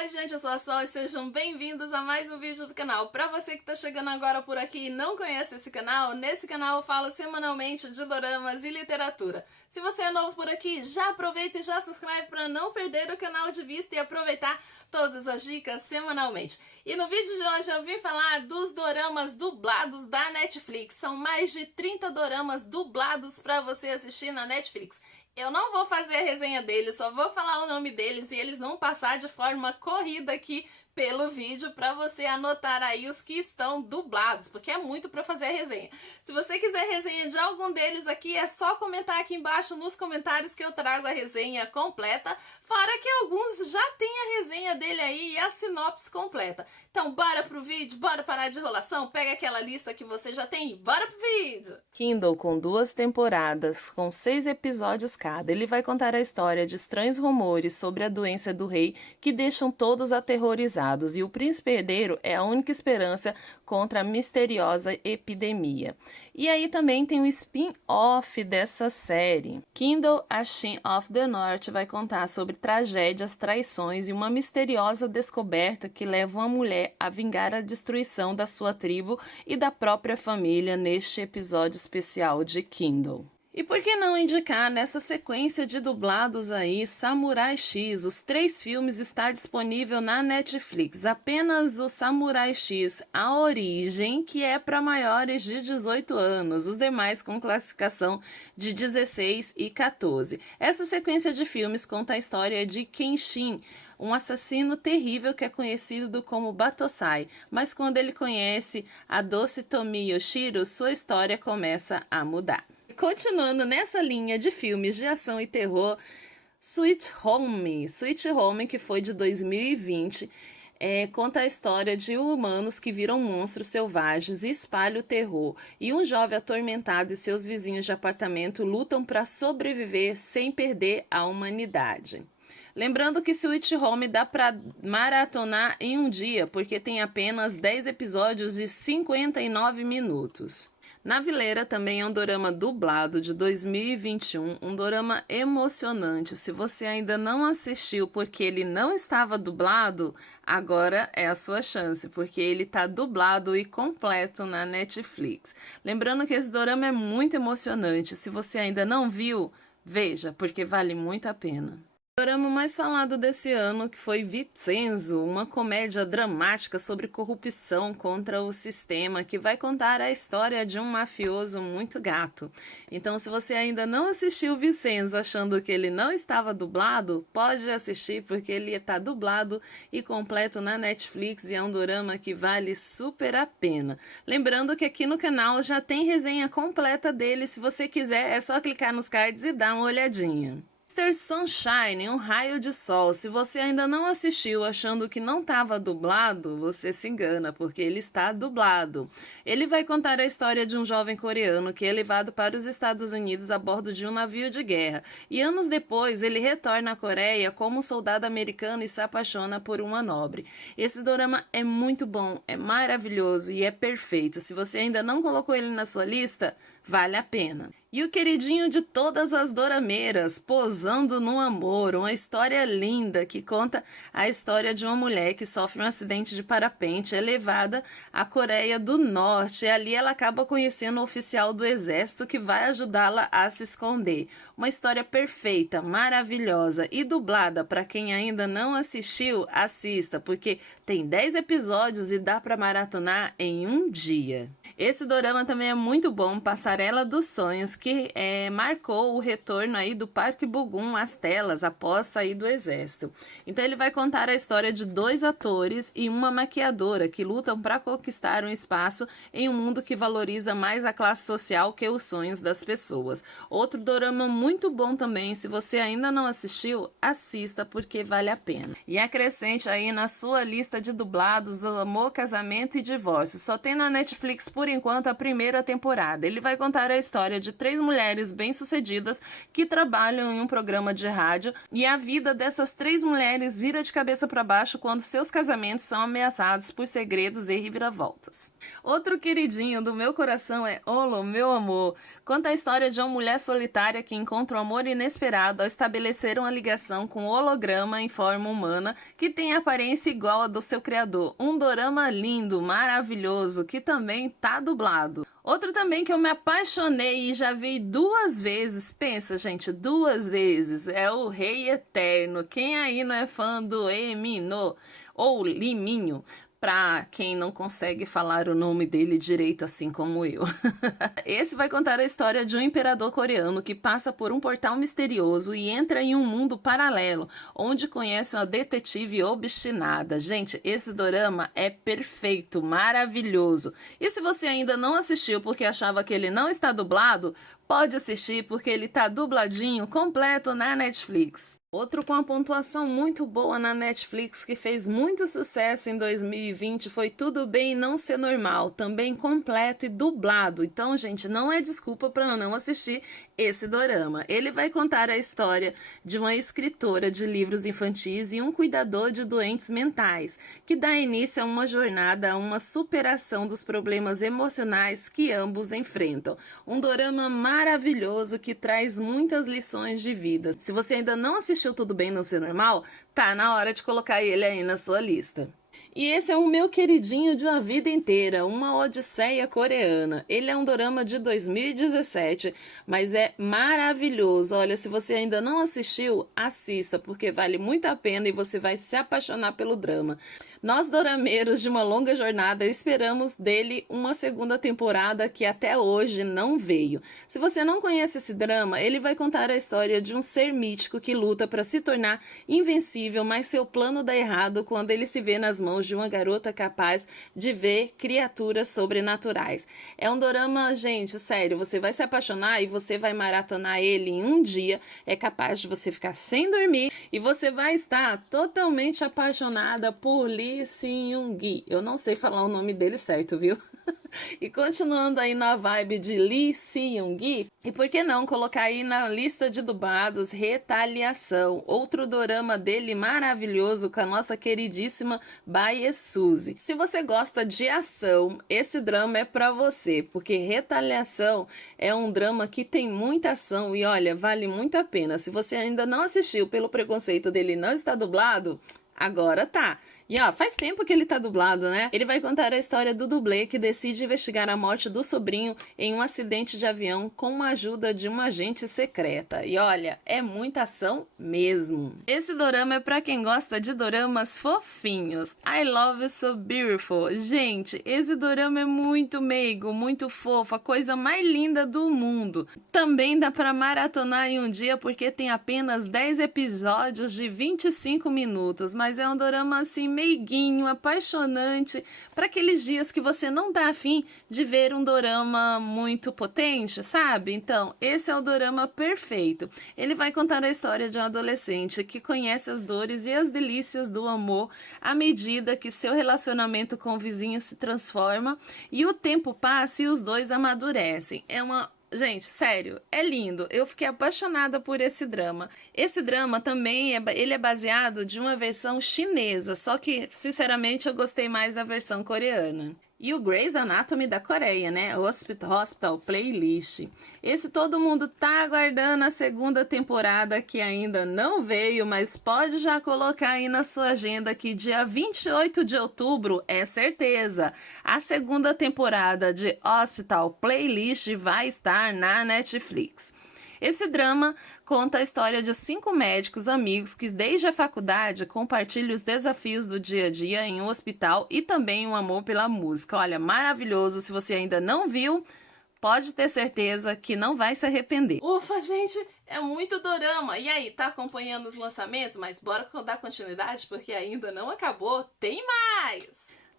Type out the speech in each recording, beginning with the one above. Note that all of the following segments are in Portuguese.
Oi gente, eu sou a Sol e sejam bem-vindos a mais um vídeo do canal. Pra você que tá chegando agora por aqui e não conhece esse canal, nesse canal eu falo semanalmente de doramas e literatura. Se você é novo por aqui, já aproveita e já se inscreve pra não perder o canal de vista e aproveitar todas as dicas semanalmente. E no vídeo de hoje eu vim falar dos doramas dublados da Netflix. São mais de 30 doramas dublados pra você assistir na Netflix. Eu não vou fazer a resenha deles, só vou falar o nome deles e eles vão passar de forma corrida aqui pelo vídeo para você anotar aí os que estão dublados, porque é muito para fazer a resenha. Se você quiser resenha de algum deles aqui, é só comentar aqui embaixo nos comentários que eu trago a resenha completa, fora que alguns já tem a resenha dele aí e a sinopse completa. Então bora pro vídeo, bora parar de enrolação, pega aquela lista que você já tem e bora pro vídeo! Kindle, com 2 temporadas, com 6 episódios cada, ele vai contar a história de estranhos rumores sobre a doença do rei que deixam todos aterrorizados, e o príncipe herdeiro é a única esperança contra a misteriosa epidemia. E aí também tem o spin-off dessa série. Kindle, A Shin of the North vai contar sobre tragédias, traições e uma misteriosa descoberta que leva uma mulher a vingar a destruição da sua tribo e da própria família neste episódio especial de Kindle. E por que não indicar nessa sequência de dublados aí Samurai X? Os 3 filmes está disponível na Netflix. Apenas o Samurai X, A Origem, que é para maiores de 18 anos. Os demais com classificação de 16 e 14. Essa sequência de filmes conta a história de Kenshin, um assassino terrível que é conhecido como Batosai, mas quando ele conhece a doce Tomi Yoshiro, sua história começa a mudar. Continuando nessa linha de filmes de ação e terror, Sweet Home. Sweet Home, que foi de 2020, conta a história de humanos que viram monstros selvagens e espalham o terror, e um jovem atormentado e seus vizinhos de apartamento lutam para sobreviver sem perder a humanidade. Lembrando que Sweet Home dá para maratonar em um dia, porque tem apenas 10 episódios de 59 minutos. Navileira também é um dorama dublado de 2021, um dorama emocionante. Se você ainda não assistiu porque ele não estava dublado, agora é a sua chance, porque ele está dublado e completo na Netflix. Lembrando que esse dorama é muito emocionante. Se você ainda não viu, veja, porque vale muito a pena. O dorama mais falado desse ano, que foi Vincenzo, uma comédia dramática sobre corrupção contra o sistema, que vai contar a história de um mafioso muito gato. Então, se você ainda não assistiu Vincenzo achando que ele não estava dublado, pode assistir, porque ele está dublado e completo na Netflix e é um dorama que vale super a pena. Lembrando que aqui no canal já tem resenha completa dele, se você quiser é só clicar nos cards e dar uma olhadinha. Mr. Sunshine, um raio de sol. Se você ainda não assistiu achando que não estava dublado, você se engana, porque ele está dublado. Ele vai contar a história de um jovem coreano que é levado para os Estados Unidos a bordo de um navio de guerra. E anos depois, ele retorna à Coreia como um soldado americano e se apaixona por uma nobre. Esse dorama é muito bom, é maravilhoso e é perfeito. Se você ainda não colocou ele na sua lista, vale a pena. E o queridinho de todas as dorameiras, Posando no Amor, uma história linda que conta a história de uma mulher que sofre um acidente de parapente, é levada à Coreia do Norte, e ali ela acaba conhecendo um oficial do exército que vai ajudá-la a se esconder. Uma história perfeita, maravilhosa e dublada. Para quem ainda não assistiu, assista, porque tem 10 episódios e dá para maratonar em um dia. Esse dorama também é muito bom, Passarela dos Sonhos, que marcou o retorno aí do Park Bo-gum às telas após sair do exército. Então ele vai contar a história de 2 atores e uma maquiadora que lutam para conquistar um espaço em um mundo que valoriza mais a classe social que os sonhos das pessoas. Outro dorama muito bom também, se você ainda não assistiu, assista porque vale a pena. E acrescente aí na sua lista de dublados Amor, Casamento e Divórcio. Só tem na Netflix por enquanto a primeira temporada. Ele vai contar a história de 3 mulheres bem-sucedidas que trabalham em um programa de rádio e a vida dessas 3 mulheres vira de cabeça para baixo quando seus casamentos são ameaçados por segredos e reviravoltas. Outro queridinho do meu coração é Olo, Meu Amor. Conta a história de uma mulher solitária que encontra um amor inesperado ao estabelecer uma ligação com um holograma em forma humana que tem aparência igual a do seu criador. Um dorama lindo, maravilhoso, que também tá dublado. Outro também que eu me apaixonei e já vi 2 vezes, pensa gente, 2 vezes, é o Rei Eterno. Quem aí não é fã do Emino ou Liminho? Pra quem não consegue falar o nome dele direito assim como eu. Esse vai contar a história de um imperador coreano que passa por um portal misterioso e entra em um mundo paralelo, onde conhece uma detetive obstinada. Gente, esse dorama é perfeito, maravilhoso. E se você ainda não assistiu porque achava que ele não está dublado, pode assistir porque ele tá dubladinho, completo na Netflix. Outro com uma pontuação muito boa na Netflix que fez muito sucesso em 2020 foi Tudo Bem Não Ser Normal, também completo e dublado. Então, gente, não é desculpa para não assistir esse dorama. Ele vai contar a história de uma escritora de livros infantis e um cuidador de doentes mentais, que dá início a uma jornada a uma superação dos problemas emocionais que ambos enfrentam. Um dorama maravilhoso que traz muitas lições de vida. Se você ainda não assistiu Tudo Bem Não Ser Normal, tá na hora de colocar ele aí na sua lista. E esse é o meu queridinho de uma vida inteira, Uma Odisseia Coreana. Ele é um dorama de 2017, mas é maravilhoso. Olha, se você ainda não assistiu, assista, porque vale muito a pena e você vai se apaixonar pelo drama. Nós, dorameiros de uma longa jornada, esperamos dele uma segunda temporada que até hoje não veio. Se você não conhece esse drama, ele vai contar a história de um ser mítico que luta para se tornar invencível, mas seu plano dá errado quando ele se vê nas mãos de uma garota capaz de ver criaturas sobrenaturais. É um dorama, gente, sério, você vai se apaixonar e você vai maratonar ele em um dia, é capaz de você ficar sem dormir e você vai estar totalmente apaixonada por Lee Seung-gi. Eu não sei falar o nome dele certo, viu? E continuando aí na vibe de Lee Seung-gi, e por que não colocar aí na lista de dublados Retaliação, outro dorama dele maravilhoso com a nossa queridíssima Bae Suzy. Se você gosta de ação, esse drama é pra você, porque Retaliação é um drama que tem muita ação e olha, vale muito a pena. Se você ainda não assistiu pelo preconceito dele não está dublado, agora tá. E ó, faz tempo que ele tá dublado, né? Ele vai contar a história do dublê que decide investigar a morte do sobrinho em um acidente de avião com a ajuda de uma agente secreta. E olha, é muita ação mesmo. Esse dorama é pra quem gosta de doramas fofinhos. I Love You So Beautiful. Gente, esse dorama é muito meigo, muito fofo, a coisa mais linda do mundo. Também dá pra maratonar em um dia porque tem apenas 10 episódios de 25 minutos, mas é um dorama assim meiguinho, apaixonante, para aqueles dias que você não tá afim de ver um dorama muito potente, sabe? Então, esse é o dorama perfeito. Ele vai contar a história de um adolescente que conhece as dores e as delícias do amor à medida que seu relacionamento com o vizinho se transforma e o tempo passa e os dois amadurecem. Gente, sério, é lindo. Eu fiquei apaixonada por esse drama. Esse drama também ele é baseado de uma versão chinesa, só que, sinceramente, eu gostei mais da versão coreana. E o Grey's Anatomy da Coreia, né? Hospital Playlist. Esse todo mundo tá aguardando a segunda temporada que ainda não veio, mas pode já colocar aí na sua agenda que dia 28 de outubro é certeza. A segunda temporada de Hospital Playlist vai estar na Netflix. Esse drama conta a história de 5 médicos amigos que desde a faculdade compartilham os desafios do dia a dia em um hospital e também um amor pela música. Olha, maravilhoso, se você ainda não viu, pode ter certeza que não vai se arrepender. Ufa, gente, é muito dorama. E aí, tá acompanhando os lançamentos? Mas bora dar continuidade porque ainda não acabou, tem mais!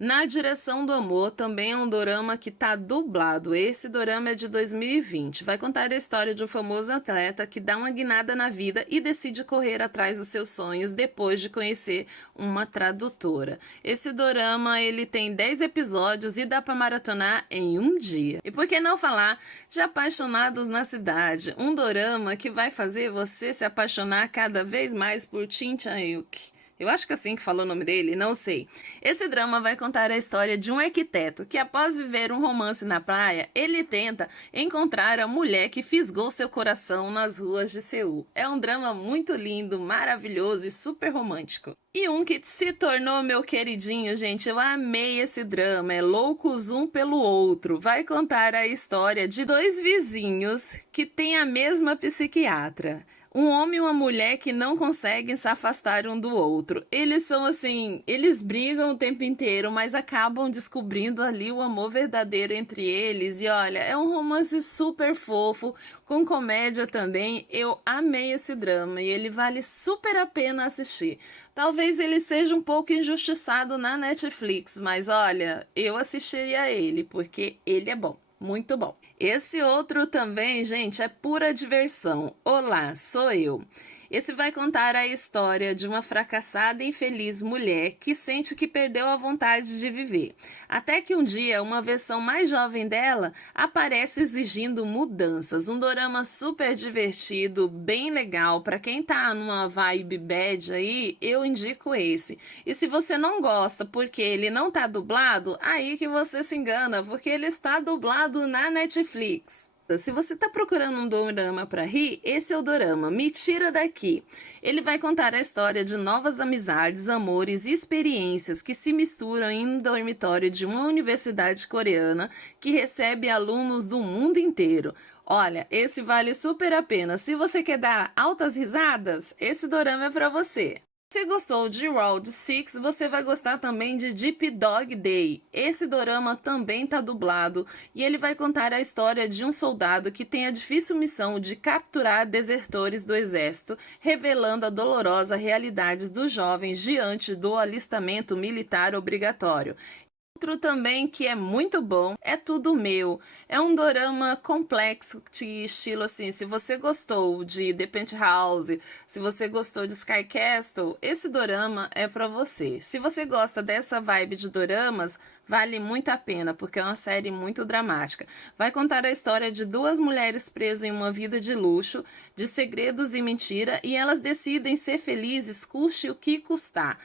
Na Direção do Amor também é um dorama que tá dublado. Esse dorama é de 2020. Vai contar a história de um famoso atleta que dá uma guinada na vida e decide correr atrás dos seus sonhos depois de conhecer uma tradutora. Esse dorama, ele tem 10 episódios e dá pra maratonar em um dia. E por que não falar de Apaixonados na Cidade? Um dorama que vai fazer você se apaixonar cada vez mais por Shin Chan-hyuk. Eu acho que é assim que falou o nome dele, não sei. Esse drama vai contar a história de um arquiteto que, após viver um romance na praia, ele tenta encontrar a mulher que fisgou seu coração nas ruas de Seul. É um drama muito lindo, maravilhoso e super romântico. E um que se tornou meu queridinho, gente, eu amei esse drama, é Loucos Um pelo Outro. Vai contar a história de dois vizinhos que têm a mesma psiquiatra. Um homem e uma mulher que não conseguem se afastar um do outro. Eles são assim, eles brigam o tempo inteiro, mas acabam descobrindo ali o amor verdadeiro entre eles. E olha, é um romance super fofo, com comédia também. Eu amei esse drama e ele vale super a pena assistir. Talvez ele seja um pouco injustiçado na Netflix, mas olha, eu assistiria a ele, porque ele é bom. Muito bom. Esse outro também, gente, é pura diversão. Olá, sou eu. Esse vai contar a história de uma fracassada e infeliz mulher que sente que perdeu a vontade de viver. Até que um dia, uma versão mais jovem dela aparece exigindo mudanças. Um dorama super divertido, bem legal. Para quem tá numa vibe bad aí, eu indico esse. E se você não gosta porque ele não tá dublado, aí que você se engana, porque ele está dublado na Netflix. Se você está procurando um dorama para rir, esse é o dorama Me Tira Daqui. Ele vai contar a história de novas amizades, amores e experiências que se misturam em um dormitório de uma universidade coreana que recebe alunos do mundo inteiro. Olha, esse vale super a pena. Se você quer dar altas risadas, esse dorama é para você. Se gostou de Round 6, você vai gostar também de Deep Dog Day. Esse dorama também tá dublado e ele vai contar a história de um soldado que tem a difícil missão de capturar desertores do exército, revelando a dolorosa realidade dos jovens diante do alistamento militar obrigatório. Outro também que é muito bom é Tudo Meu. É um dorama complexo de estilo assim, se você gostou de The Penthouse, se você gostou de Sky Castle, esse dorama é pra você. Se você gosta dessa vibe de doramas, vale muito a pena, porque é uma série muito dramática. Vai contar a história de duas mulheres presas em uma vida de luxo, de segredos e mentira, e elas decidem ser felizes, custe o que custar.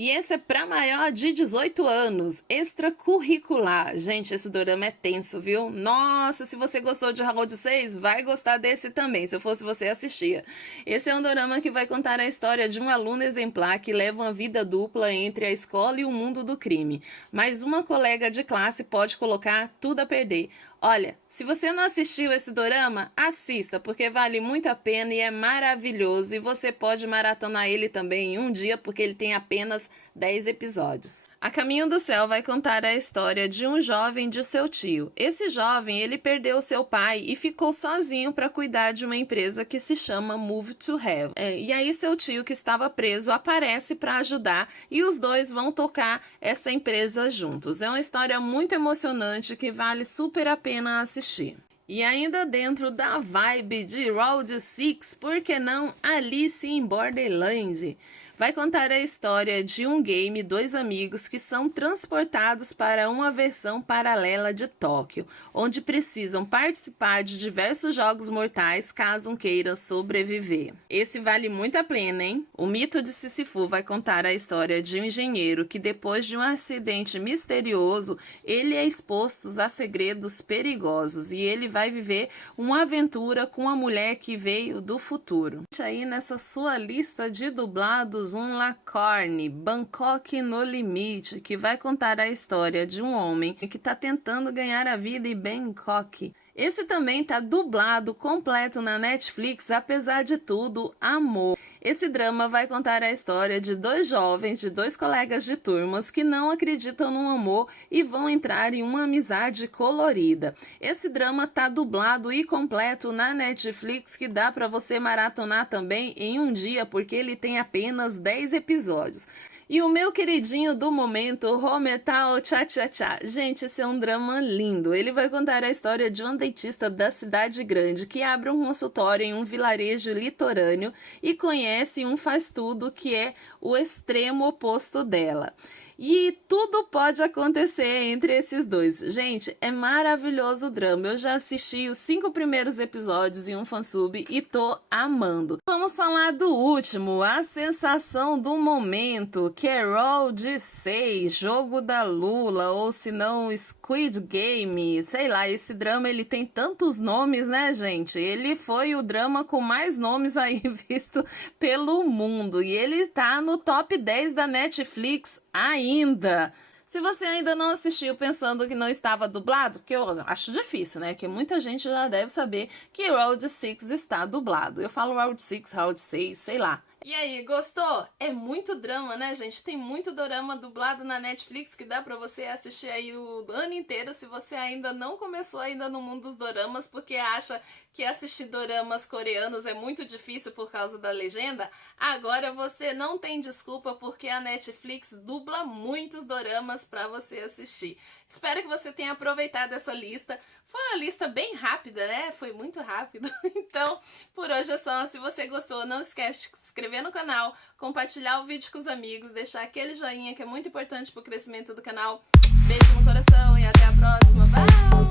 E esse é para maior de 18 anos, extracurricular. Gente, esse dorama é tenso, viu? Nossa, se você gostou de Round 6, vai gostar desse também. Se eu fosse você, assistia. Esse é um dorama que vai contar a história de um aluno exemplar que leva uma vida dupla entre a escola e o mundo do crime. Mas uma colega de classe pode colocar tudo a perder. Olha, se você não assistiu esse dorama, assista, porque vale muito a pena e é maravilhoso. E você pode maratonar ele também em um dia, porque ele tem apenas 10 episódios. A Caminho do Céu vai contar a história de um jovem de seu tio. Esse jovem, ele perdeu seu pai e ficou sozinho para cuidar de uma empresa que se chama Move to Heaven. E aí seu tio, que estava preso, aparece para ajudar e os dois vão tocar essa empresa juntos. É uma história muito emocionante que vale super a pena assistir. E ainda dentro da vibe de Round 6, por que não Alice in Borderland? Vai contar a história de um game, dois amigos que são transportados para uma versão paralela de Tóquio, onde precisam participar de diversos jogos mortais caso queiram sobreviver. Esse vale muito a pena, hein? O Mito de Sísifo vai contar a história de um engenheiro que, depois de um acidente misterioso, ele é exposto a segredos perigosos e ele vai viver uma aventura com a mulher que veio do futuro. Aí nessa sua lista de dublados, um Lacorne, Bangkok no Limite, que vai contar a história de um homem que está tentando ganhar a vida em Bangkok. Esse também tá dublado completo na Netflix, apesar de tudo, amor. Esse drama vai contar a história de dois jovens, de dois colegas de turmas que não acreditam no amor e vão entrar em uma amizade colorida. Esse drama tá dublado e completo na Netflix, que dá para você maratonar também em um dia, porque ele tem apenas 10 episódios. E o meu queridinho do momento, Rometal Tcha Tcha Tcha. Gente, esse é um drama lindo. Ele vai contar a história de um dentista da cidade grande que abre um consultório em um vilarejo litorâneo e conhece um faz-tudo que é o extremo oposto dela. E tudo pode acontecer entre esses dois. Gente, é maravilhoso o drama. Eu já assisti os 5 primeiros episódios em um fansub e tô amando. Vamos falar do último, a sensação do momento, que é Round 6, Jogo da Lula, ou se não Squid Game. Sei lá, esse drama ele tem tantos nomes, né, gente? Ele foi o drama com mais nomes aí visto pelo mundo. E ele tá no top 10 da Netflix ainda. Se você ainda não assistiu pensando que não estava dublado, que eu acho difícil, né? Que muita gente já deve saber que Round 6 está dublado. Eu falo Round 6, Round 6, sei lá. E aí, gostou? É muito drama, né, gente? Tem muito dorama dublado na Netflix que dá pra você assistir aí o ano inteiro se você ainda não começou ainda no mundo dos doramas porque acha que assistir doramas coreanos é muito difícil por causa da legenda. Agora você não tem desculpa porque a Netflix dubla muitos doramas pra você assistir. Espero que você tenha aproveitado essa lista. Foi uma lista bem rápida, né? Foi muito rápido. Então, por hoje é só. Se você gostou, não esquece de se inscrever no canal, compartilhar o vídeo com os amigos, deixar aquele joinha que é muito importante pro crescimento do canal. Beijo no coração e até a próxima. Bye!